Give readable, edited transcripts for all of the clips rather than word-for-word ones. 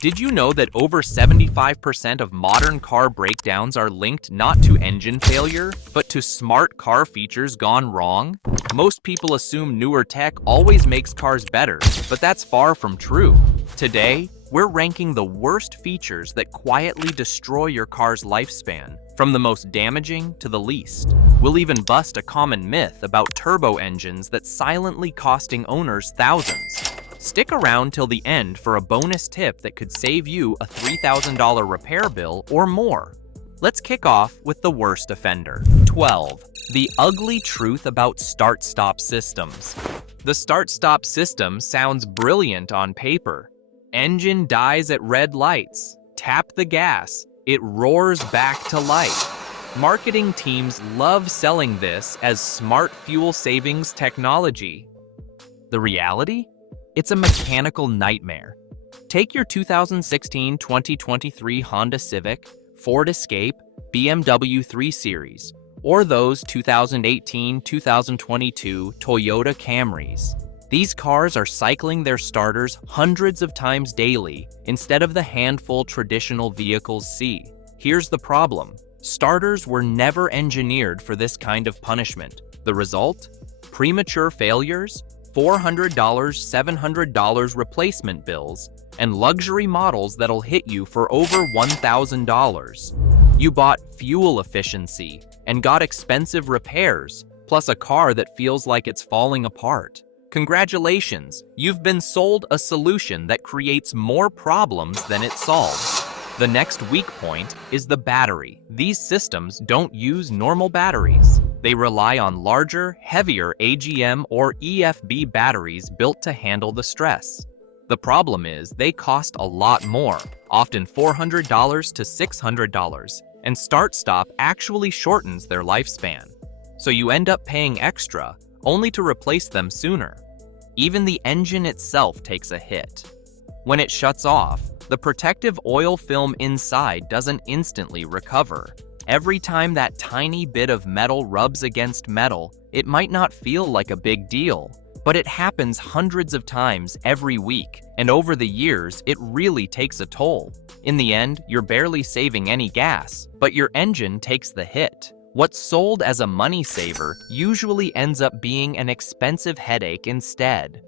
Did you know that over 75% of modern car breakdowns are linked not to engine failure, but to smart car features gone wrong? Most people assume newer tech always makes cars better, but that's far from true. Today, we're ranking the worst features that quietly destroy your car's lifespan, from the most damaging to the least. We'll even bust a common myth about turbo engines that's silently costing owners thousands. Stick around till the end for a bonus tip that could save you a $3,000 repair bill or more. Let's kick off with the worst offender. 12. The ugly truth about start-stop systems. The start-stop system sounds brilliant on paper. Engine dies at red lights. Tap the gas. It roars back to life. Marketing teams love selling this as smart fuel savings technology. The reality? It's a mechanical nightmare. Take your 2016-2023 Honda Civic, Ford Escape, BMW 3 Series, or those 2018-2022 Toyota Camrys. These cars are cycling their starters hundreds of times daily instead of the handful traditional vehicles see. Here's the problem. Starters were never engineered for this kind of punishment. The result? Premature failures, $400, $700 replacement bills, and luxury models that'll hit you for over $1,000. You bought fuel efficiency and got expensive repairs, plus a car that feels like it's falling apart. Congratulations, you've been sold a solution that creates more problems than it solves. The next weak point is the battery. These systems don't use normal batteries. They rely on larger, heavier AGM or EFB batteries built to handle the stress. The problem is they cost a lot more, often $400 to $600, and start-stop actually shortens their lifespan. So you end up paying extra, only to replace them sooner. Even the engine itself takes a hit. When it shuts off, the protective oil film inside doesn't instantly recover. Every time that tiny bit of metal rubs against metal, it might not feel like a big deal, but it happens hundreds of times every week, and over the years, it really takes a toll. In the end, you're barely saving any gas, but your engine takes the hit. What's sold as a money saver usually ends up being an expensive headache instead.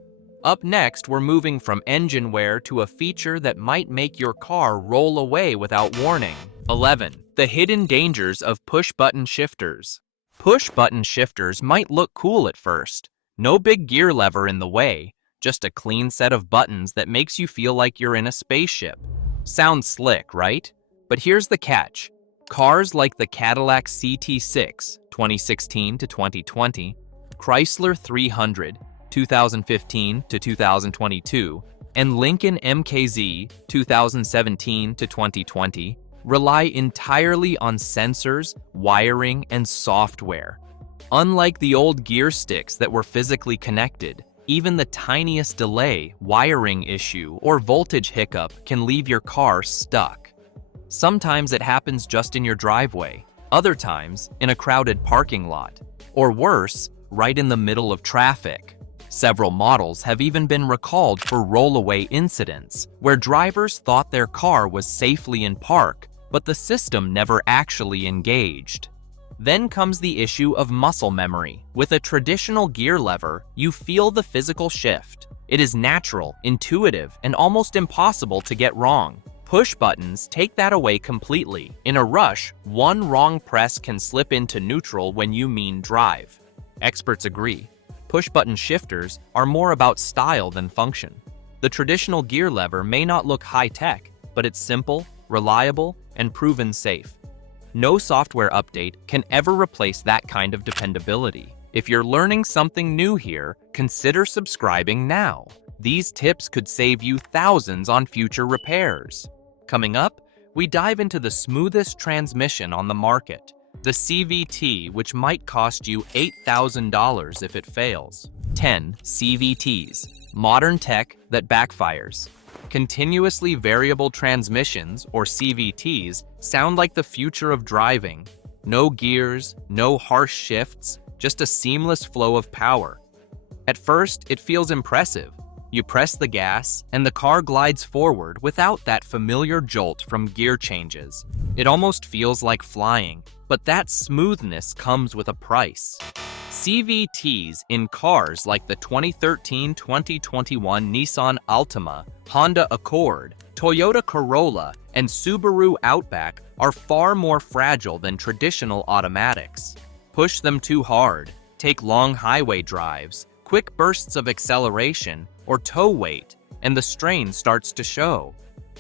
Up next, we're moving from engine wear to a feature that might make your car roll away without warning. 11. The hidden dangers of push-button shifters. Push-button shifters might look cool at first. No big gear lever in the way, just a clean set of buttons that makes you feel like you're in a spaceship. Sounds slick, right? But here's the catch. Cars like the Cadillac CT6, 2016 to 2020, Chrysler 300, 2015 to 2022, and Lincoln MKZ, 2017 to 2020, rely entirely on sensors, wiring, and software. Unlike the old gear sticks that were physically connected, even the tiniest delay, wiring issue, or voltage hiccup can leave your car stuck. Sometimes it happens just in your driveway, other times in a crowded parking lot, or worse, right in the middle of traffic. Several models have even been recalled for rollaway incidents, where drivers thought their car was safely in park, but the system never actually engaged. Then comes the issue of muscle memory. With a traditional gear lever, you feel the physical shift. It is natural, intuitive, and almost impossible to get wrong. Push buttons take that away completely. In a rush, one wrong press can slip into neutral when you mean drive. Experts agree. Push-button shifters are more about style than function. The traditional gear lever may not look high-tech, but it's simple, reliable, and proven safe. No software update can ever replace that kind of dependability. If you're learning something new here, consider subscribing now. These tips could save you thousands on future repairs. Coming up, we dive into the smoothest transmission on the market, the CVT, which might cost you $8,000 if it fails. 10. CVTs, modern tech that backfires. Continuously variable transmissions, or CVTs, sound like the future of driving. No gears, no harsh shifts, just a seamless flow of power. At first, it feels impressive. You press the gas, and the car glides forward without that familiar jolt from gear changes. It almost feels like flying, but that smoothness comes with a price. CVTs in cars like the 2013-2021 Nissan Altima, Honda Accord, Toyota Corolla, and Subaru Outback are far more fragile than traditional automatics. Push them too hard, take long highway drives, quick bursts of acceleration, or toe weight, and the strain starts to show.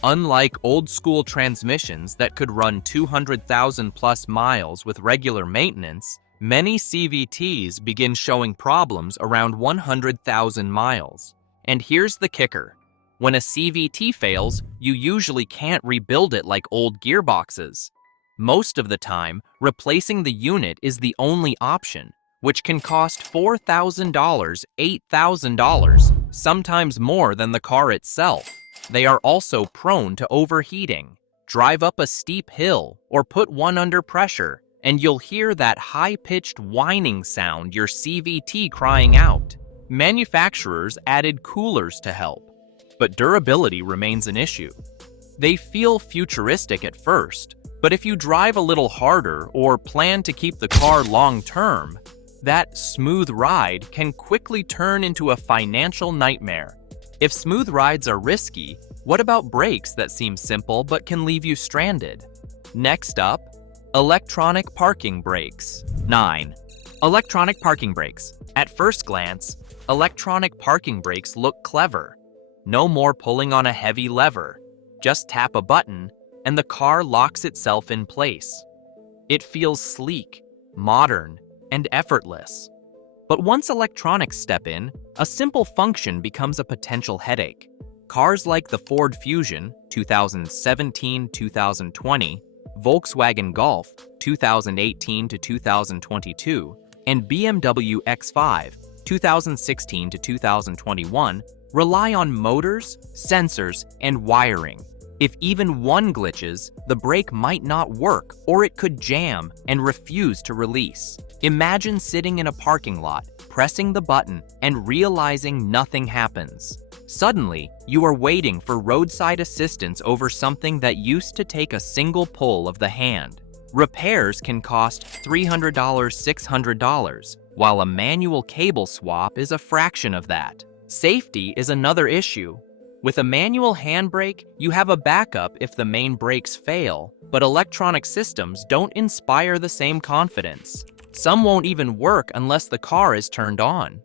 Unlike old-school transmissions that could run 200,000 plus miles with regular maintenance, many CVTs begin showing problems around 100,000 miles. And here's the kicker. When a CVT fails, you usually can't rebuild it like old gearboxes. Most of the time, replacing the unit is the only option, which can cost $4,000, $8,000, sometimes more than the car itself. They are also prone to overheating. Drive up a steep hill or put one under pressure, and you'll hear that high-pitched whining sound, your CVT crying out. Manufacturers added coolers to help, but durability remains an issue. They feel futuristic at first, but if you drive a little harder or plan to keep the car long-term, that smooth ride can quickly turn into a financial nightmare. If smooth rides are risky, what about brakes that seem simple but can leave you stranded? Next up, electronic parking brakes. 9. Electronic parking brakes. At first glance, electronic parking brakes look clever. No more pulling on a heavy lever. Just tap a button, and the car locks itself in place. It feels sleek, modern, and effortless. But once electronics step in, a simple function becomes a potential headache. Cars like the Ford Fusion, 2017-2020, Volkswagen Golf, 2018 to 2022, and BMW X5, 2016 to 2021, rely on motors, sensors, and wiring. If even one glitches, the brake might not work, or it could jam and refuse to release. Imagine sitting in a parking lot, pressing the button, and realizing nothing happens. Suddenly, you are waiting for roadside assistance over something that used to take a single pull of the hand. Repairs can cost $300, $600, while a manual cable swap is a fraction of that. Safety is another issue. With a manual handbrake, you have a backup if the main brakes fail, but electronic systems don't inspire the same confidence. Some won't even work unless the car is turned on.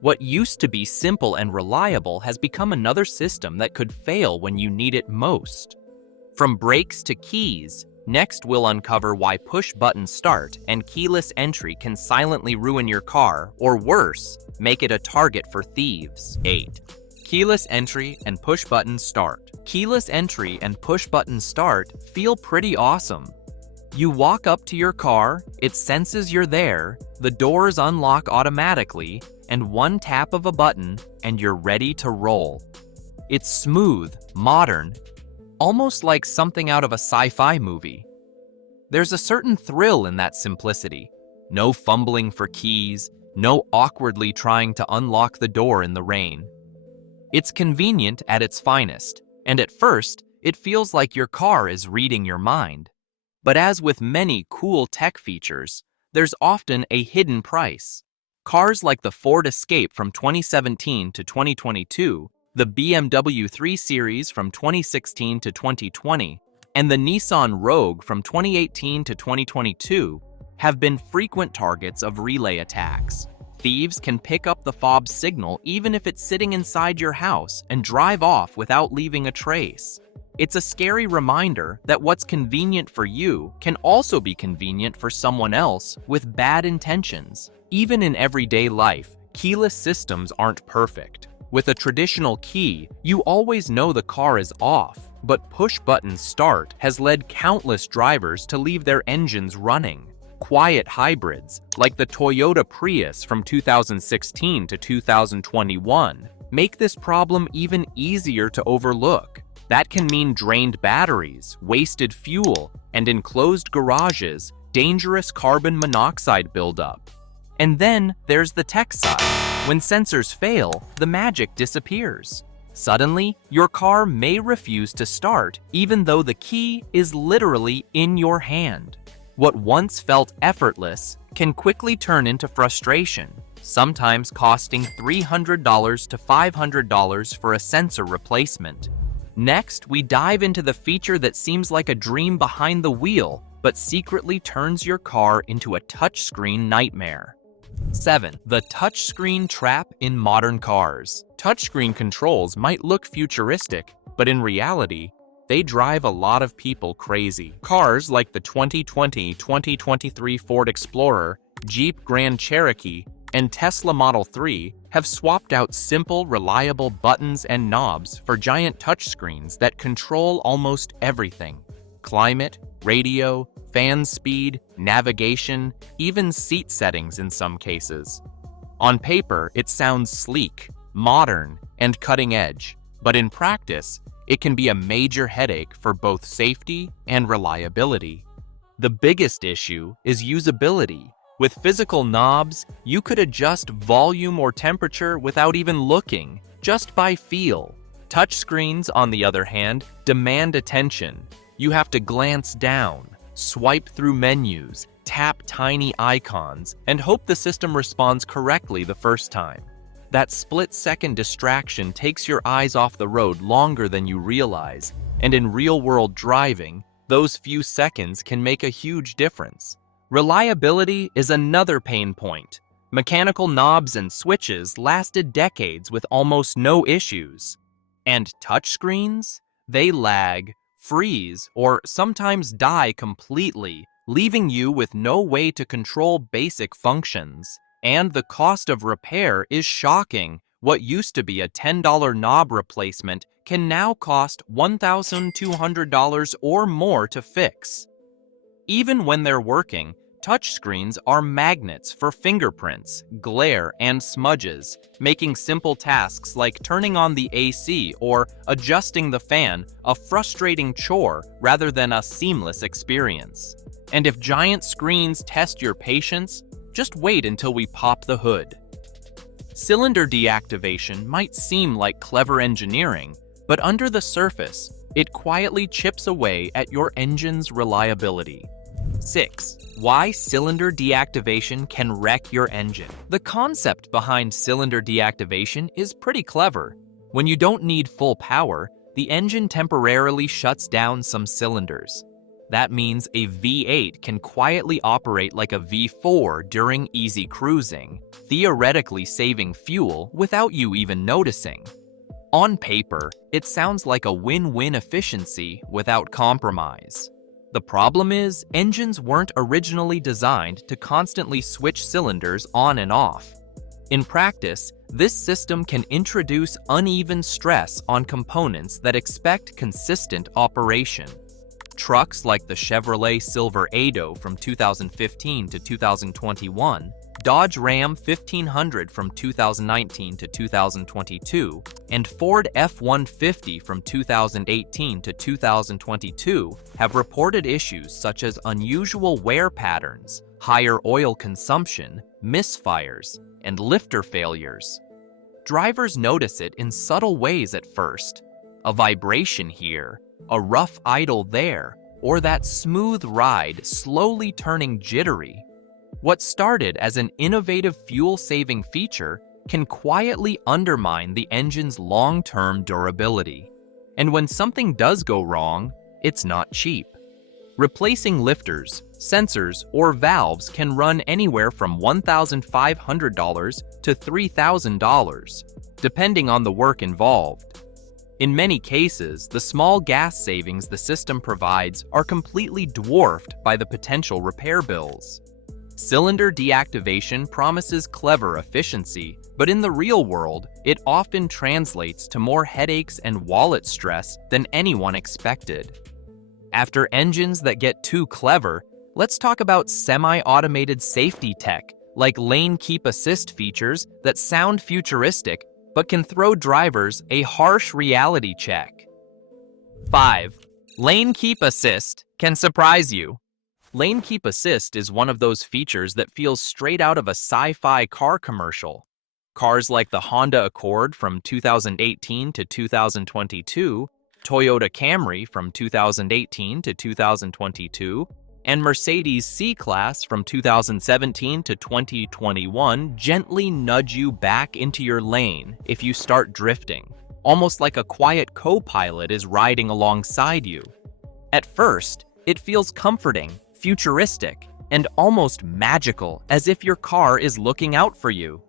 What used to be simple and reliable has become another system that could fail when you need it most. From brakes to keys, next we'll uncover why push-button start and keyless entry can silently ruin your car, or worse, make it a target for thieves. 8. Keyless entry and push-button start. Keyless entry and push-button start feel pretty awesome. You walk up to your car, it senses you're there, the doors unlock automatically, and one tap of a button, and you're ready to roll. It's smooth, modern, almost like something out of a sci-fi movie. There's a certain thrill in that simplicity. No fumbling for keys, no awkwardly trying to unlock the door in the rain. It's convenient at its finest, and at first, it feels like your car is reading your mind. But as with many cool tech features, there's often a hidden price. Cars like the Ford Escape from 2017 to 2022, the BMW 3 Series from 2016 to 2020, and the Nissan Rogue from 2018 to 2022 have been frequent targets of relay attacks. Thieves can pick up the fob signal even if it's sitting inside your house and drive off without leaving a trace. It's a scary reminder that what's convenient for you can also be convenient for someone else with bad intentions. Even in everyday life, keyless systems aren't perfect. With a traditional key, you always know the car is off, but push-button start has led countless drivers to leave their engines running. Quiet hybrids, like the Toyota Prius from 2016 to 2021, make this problem even easier to overlook. That can mean drained batteries, wasted fuel, and in closed garages, dangerous carbon monoxide buildup. And then there's the tech side. When sensors fail, the magic disappears. Suddenly, your car may refuse to start even though the key is literally in your hand. What once felt effortless can quickly turn into frustration, sometimes costing $300 to $500 for a sensor replacement. Next, we dive into the feature that seems like a dream behind the wheel, but secretly turns your car into a touchscreen nightmare. 7. The touchscreen trap in modern cars. Touchscreen controls might look futuristic, but in reality, they drive a lot of people crazy. Cars like the 2020-2023 Ford Explorer, Jeep Grand Cherokee, and Tesla Model 3 have swapped out simple, reliable buttons and knobs for giant touchscreens that control almost everything. Climate, radio, fan speed, navigation, even seat settings in some cases. On paper, it sounds sleek, modern, and cutting edge, but in practice, it can be a major headache for both safety and reliability. The biggest issue is usability. With physical knobs, you could adjust volume or temperature without even looking, just by feel. Touchscreens, on the other hand, demand attention. You have to glance down, swipe through menus, tap tiny icons, and hope the system responds correctly the first time. That split-second distraction takes your eyes off the road longer than you realize, and in real-world driving, those few seconds can make a huge difference. Reliability is another pain point. Mechanical knobs and switches lasted decades with almost no issues. And touchscreens? They lag, freeze, or sometimes die completely, leaving you with no way to control basic functions. And the cost of repair is shocking. What used to be a $10 knob replacement can now cost $1,200 or more to fix. Even when they're working, touchscreens are magnets for fingerprints, glare, and smudges, making simple tasks like turning on the AC or adjusting the fan a frustrating chore rather than a seamless experience. And if giant screens test your patience, just wait until we pop the hood. Cylinder deactivation might seem like clever engineering, but under the surface, it quietly chips away at your engine's reliability. 6. Why cylinder deactivation can wreck your engine. The concept behind cylinder deactivation is pretty clever. When you don't need full power, the engine temporarily shuts down some cylinders. That means a V8 can quietly operate like a V4 during easy cruising, theoretically saving fuel without you even noticing. On paper, it sounds like a win-win efficiency without compromise. The problem is, engines weren't originally designed to constantly switch cylinders on and off. In practice, this system can introduce uneven stress on components that expect consistent operation. Trucks like the Chevrolet Silverado from 2015 to 2021, Dodge Ram 1500 from 2019 to 2022, and Ford F-150 from 2018 to 2022 have reported issues such as unusual wear patterns, higher oil consumption, misfires, and lifter failures. Drivers notice it in subtle ways at first. A vibration here, a rough idle there, or that smooth ride slowly turning jittery. What started as an innovative fuel-saving feature can quietly undermine the engine's long-term durability. And when something does go wrong, it's not cheap. Replacing lifters, sensors, or valves can run anywhere from $1,500 to $3,000, depending on the work involved. In many cases, the small gas savings the system provides are completely dwarfed by the potential repair bills. Cylinder deactivation promises clever efficiency, but in the real world, it often translates to more headaches and wallet stress than anyone expected. After engines that get too clever, let's talk about semi-automated safety tech, like lane keep assist features that sound futuristic but can throw drivers a harsh reality check. 5. Lane keep assist can surprise you. Lane keep assist is one of those features that feels straight out of a sci-fi car commercial. Cars like the Honda Accord from 2018 to 2022, Toyota Camry from 2018 to 2022, and Mercedes C-Class from 2017 to 2021 gently nudge you back into your lane if you start drifting, almost like a quiet co-pilot is riding alongside you. At first, it feels comforting, futuristic, and almost magical, as if your car is looking out for you.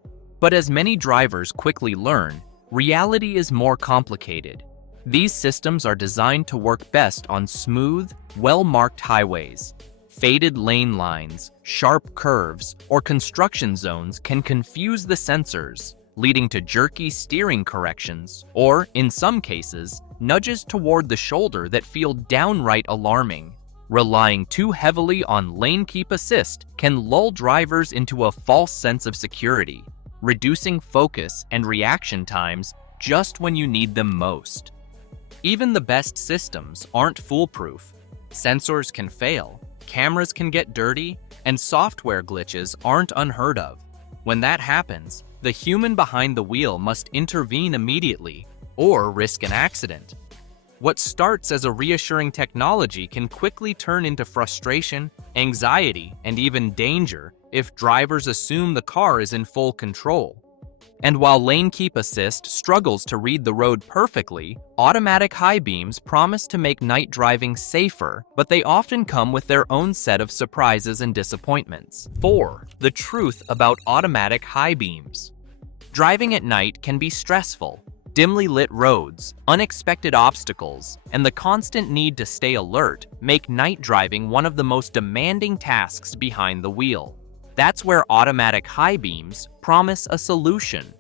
But as many drivers quickly learn, reality is more complicated. These systems are designed to work best on smooth, well-marked highways. Faded lane lines, sharp curves, or construction zones can confuse the sensors, leading to jerky steering corrections, or, in some cases, nudges toward the shoulder that feel downright alarming. Relying too heavily on lane keep assist can lull drivers into a false sense of security, reducing focus and reaction times just when you need them most. Even the best systems aren't foolproof. Sensors can fail, cameras can get dirty, and software glitches aren't unheard of. When that happens, the human behind the wheel must intervene immediately or risk an accident. What starts as a reassuring technology can quickly turn into frustration, anxiety, and even danger if drivers assume the car is in full control. And while lane keep assist struggles to read the road perfectly, automatic high beams promise to make night driving safer, but they often come with their own set of surprises and disappointments. 4. The truth about automatic high beams. Driving at night can be stressful. Dimly lit roads, unexpected obstacles, and the constant need to stay alert make night driving one of the most demanding tasks behind the wheel. That's where automatic high beams promise a solution.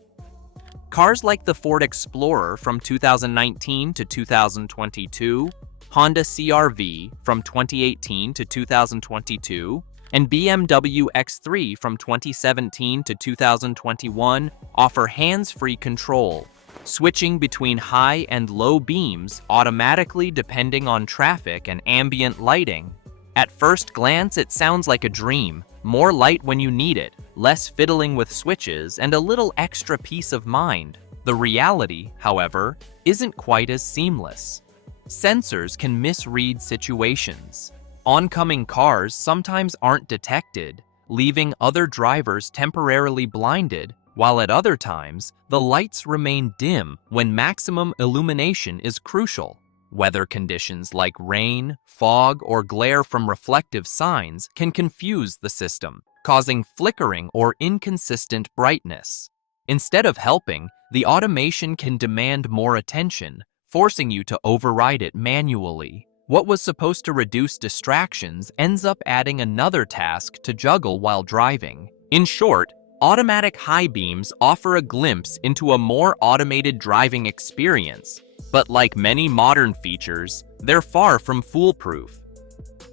Cars like the Ford Explorer from 2019 to 2022, Honda CR-V from 2018 to 2022, and BMW X3 from 2017 to 2021 offer hands-free control, switching between high and low beams automatically depending on traffic and ambient lighting. At first glance, it sounds like a dream. More light when you need it, less fiddling with switches, and a little extra peace of mind. The reality, however, isn't quite as seamless. Sensors can misread situations. Oncoming cars sometimes aren't detected, leaving other drivers temporarily blinded, while at other times, the lights remain dim when maximum illumination is crucial. Weather conditions like rain, fog, or glare from reflective signs can confuse the system, causing flickering or inconsistent brightness. Instead of helping, the automation can demand more attention, forcing you to override it manually. What was supposed to reduce distractions ends up adding another task to juggle while driving. In short, automatic high beams offer a glimpse into a more automated driving experience, but like many modern features, they're far from foolproof.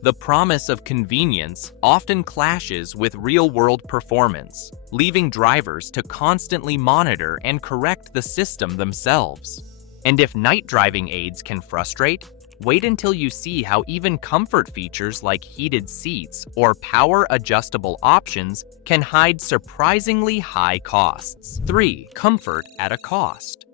The promise of convenience often clashes with real-world performance, leaving drivers to constantly monitor and correct the system themselves. And if night driving aids can frustrate, wait until you see how even comfort features like heated seats or power-adjustable options can hide surprisingly high costs. 3. Comfort at a cost.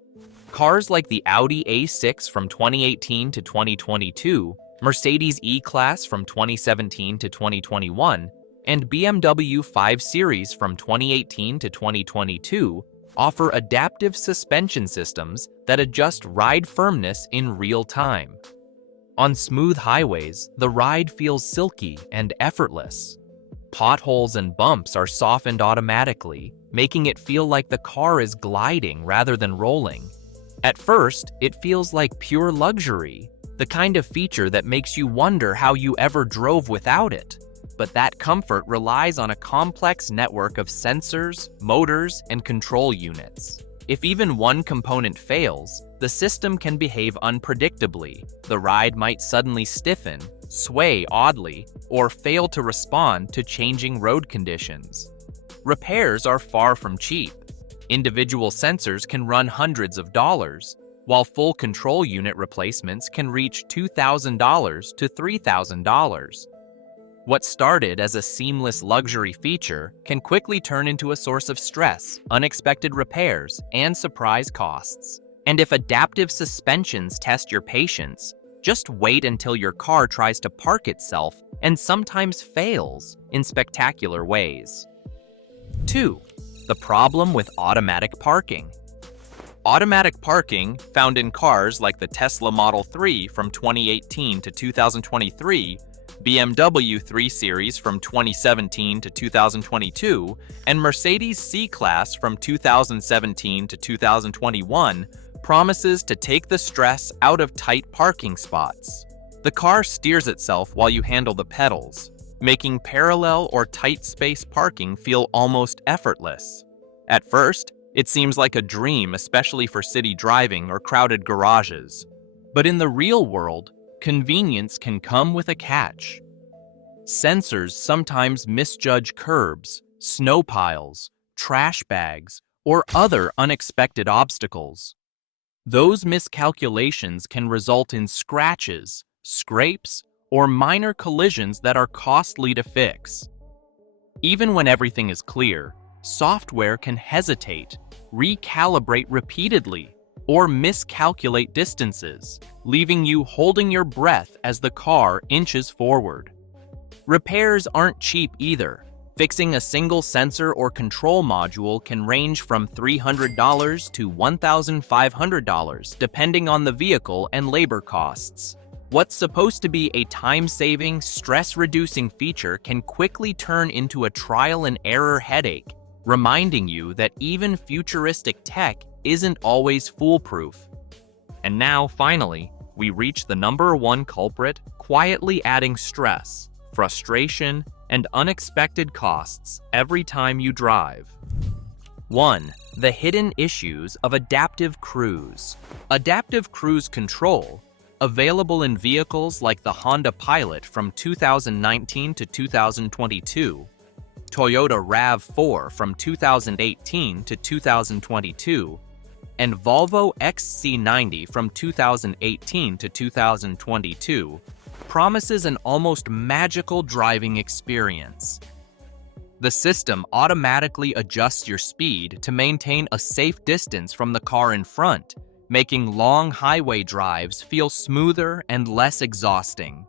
Cars like the Audi A6 from 2018 to 2022, Mercedes E-Class from 2017 to 2021, and BMW 5 Series from 2018 to 2022 offer adaptive suspension systems that adjust ride firmness in real time. On smooth highways, the ride feels silky and effortless. Potholes and bumps are softened automatically, making it feel like the car is gliding rather than rolling. At first, it feels like pure luxury, the kind of feature that makes you wonder how you ever drove without it. But that comfort relies on a complex network of sensors, motors, and control units. If even one component fails, the system can behave unpredictably. The ride might suddenly stiffen, sway oddly, or fail to respond to changing road conditions. Repairs are far from cheap. Individual sensors can run hundreds of dollars, while full control unit replacements can reach $2,000 to $3,000. What started as a seamless luxury feature can quickly turn into a source of stress, unexpected repairs, and surprise costs. And if adaptive suspensions test your patience, just wait until your car tries to park itself and sometimes fails in spectacular ways. 2. The problem with automatic parking. Automatic parking, found in cars like the Tesla Model 3 from 2018 to 2023, BMW 3 Series from 2017 to 2022, and Mercedes C-Class from 2017 to 2021, promises to take the stress out of tight parking spots. The car steers itself while you handle the pedals, making parallel or tight space parking feel almost effortless. At first, it seems like a dream, especially for city driving or crowded garages. But in the real world, convenience can come with a catch. Sensors sometimes misjudge curbs, snow piles, trash bags, or other unexpected obstacles. Those miscalculations can result in scratches, scrapes, or minor collisions that are costly to fix. Even when everything is clear, software can hesitate, recalibrate repeatedly, or miscalculate distances, leaving you holding your breath as the car inches forward. Repairs aren't cheap either. Fixing a single sensor or control module can range from $300 to $1,500, depending on the vehicle and labor costs. What's supposed to be a time-saving, stress-reducing feature can quickly turn into a trial-and-error headache, reminding you that even futuristic tech isn't always foolproof. And now, finally, we reach the number one culprit, quietly adding stress, frustration, and unexpected costs every time you drive. 1. The hidden issues of adaptive cruise. Adaptive cruise control, available in vehicles like the Honda Pilot from 2019 to 2022, Toyota RAV4 from 2018 to 2022, and Volvo XC90 from 2018 to 2022, promises an almost magical driving experience. The system automatically adjusts your speed to maintain a safe distance from the car in front, making long highway drives feel smoother and less exhausting.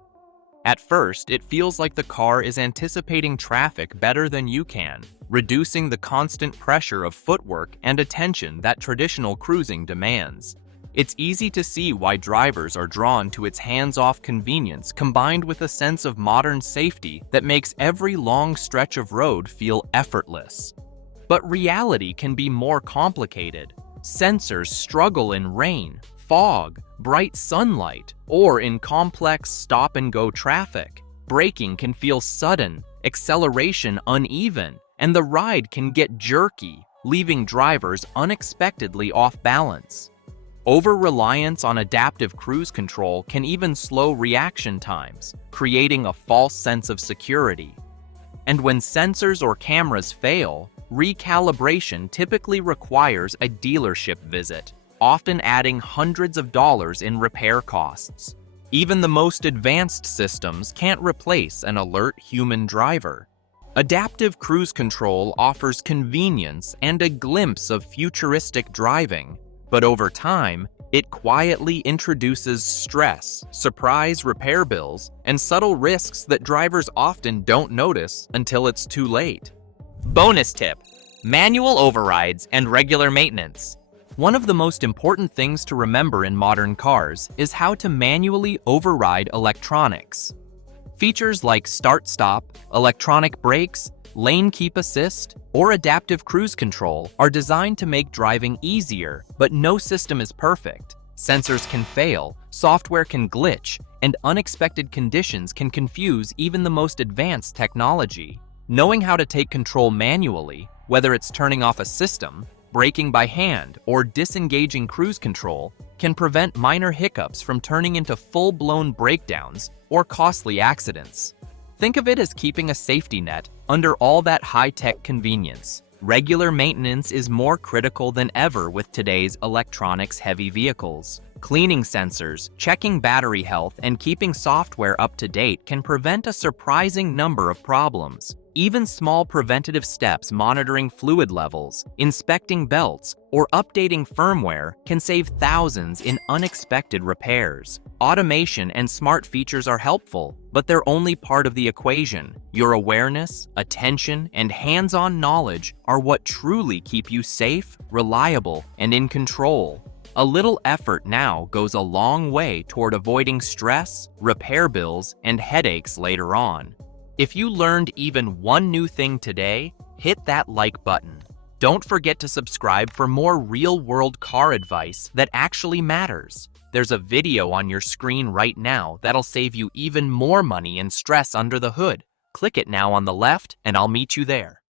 At first, it feels like the car is anticipating traffic better than you can, reducing the constant pressure of footwork and attention that traditional cruising demands. It's easy to see why drivers are drawn to its hands-off convenience combined with a sense of modern safety that makes every long stretch of road feel effortless. But reality can be more complicated. Sensors struggle in rain, fog, bright sunlight, or in complex stop-and-go traffic. Braking can feel sudden, acceleration uneven, and the ride can get jerky, leaving drivers unexpectedly off balance. Over-reliance on adaptive cruise control can even slow reaction times, creating a false sense of security. And when sensors or cameras fail, recalibration typically requires a dealership visit, often adding hundreds of dollars in repair costs. Even the most advanced systems can't replace an alert human driver. Adaptive cruise control offers convenience and a glimpse of futuristic driving, but over time, it quietly introduces stress, surprise repair bills, and subtle risks that drivers often don't notice until it's too late. Bonus tip: manual overrides and regular maintenance. One of the most important things to remember in modern cars is how to manually override electronics. Features like start-stop, electronic brakes, lane keep assist, or adaptive cruise control are designed to make driving easier, but no system is perfect. Sensors can fail, software can glitch, and unexpected conditions can confuse even the most advanced technology. Knowing how to take control manually, whether it's turning off a system, braking by hand, or disengaging cruise control, can prevent minor hiccups from turning into full-blown breakdowns or costly accidents. Think of it as keeping a safety net under all that high-tech convenience. Regular maintenance is more critical than ever with today's electronics-heavy vehicles. Cleaning sensors, checking battery health, and keeping software up to date can prevent a surprising number of problems. Even small preventative steps monitoring fluid levels, inspecting belts, or updating firmware can save thousands in unexpected repairs. Automation and smart features are helpful, but they're only part of the equation. Your awareness, attention, and hands-on knowledge are what truly keep you safe, reliable, and in control. A little effort now goes a long way toward avoiding stress, repair bills, and headaches later on. If you learned even one new thing today, hit that like button. Don't forget to subscribe for more real-world car advice that actually matters. There's a video on your screen right now that'll save you even more money and stress under the hood. Click it now on the left, and I'll meet you there.